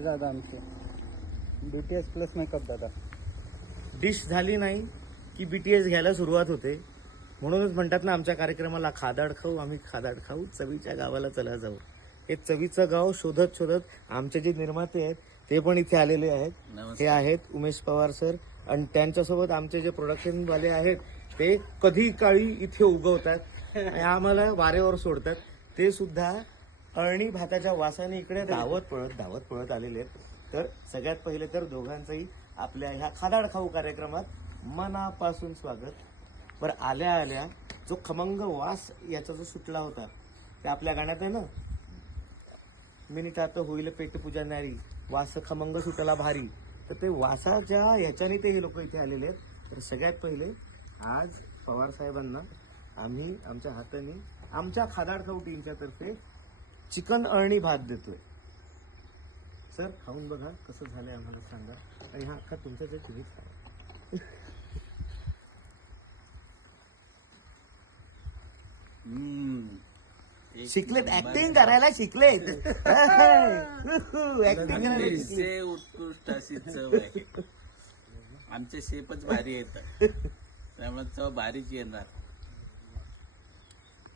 हे दादा आमचे BTS प्लस मेकअप दादा. डिश झाली नाही की BTS घ्यायला सुरुवात होते. म्हणूनच म्हणतात ना आमच्या कार्यक्रमाला खादाड खाऊ, आम्ही खादाड खाऊ, चवीच्या गावाला चला जाऊ. हे चवीचं गाव शोधत शोधत आमचे जे निर्माते आहेत ते पण इथे आलेले आहेत. हे आहेत उमेश पवार सर आणि त्यांच्यासोबत आमचे जे प्रोडक्शन वाले आहेत ते कधी काळी इथे उगवतात आणि आम्हाला वारेवर सोडतात. ते सुद्धा अळणी भाताच्या वासाने इकडे धावत पळत आलेले आहेत. तर सगळ्यात पहिले तर दोघांचंही आपल्या ह्या खादाड खाऊ कार्यक्रमात मनापासून स्वागत. बरं, आल्या आल्या जो खमंग वास याचा जो सुटला होता ते आपल्या गाण्यात आहे ना, मिनिटात होईल पेट पूजा नारी, वास खमंग सुटला भारी. तर ते वासाच्या ह्याच्याने ते हे लोक इथे आलेले आहेत. तर सगळ्यात पहिले आज पवार साहेबांना आम्ही आमच्या हाताने आमच्या खादाड खाऊ टीमच्या तर्फे चिकन अळणी भात देतोय. सर खाऊन बघा कसं झालंय आम्हाला सांगा. आणि हा अख्खा तुमच्याच तुम्हीच खा. शिकलेत, ऍक्टिंग करायला शिकलेत. ऍक्टिंग करायला शिकले. उत्कृष्ट अशी चव आहे. आमचे शेपच भारी येतात त्यामुळे चव भारीच येणार.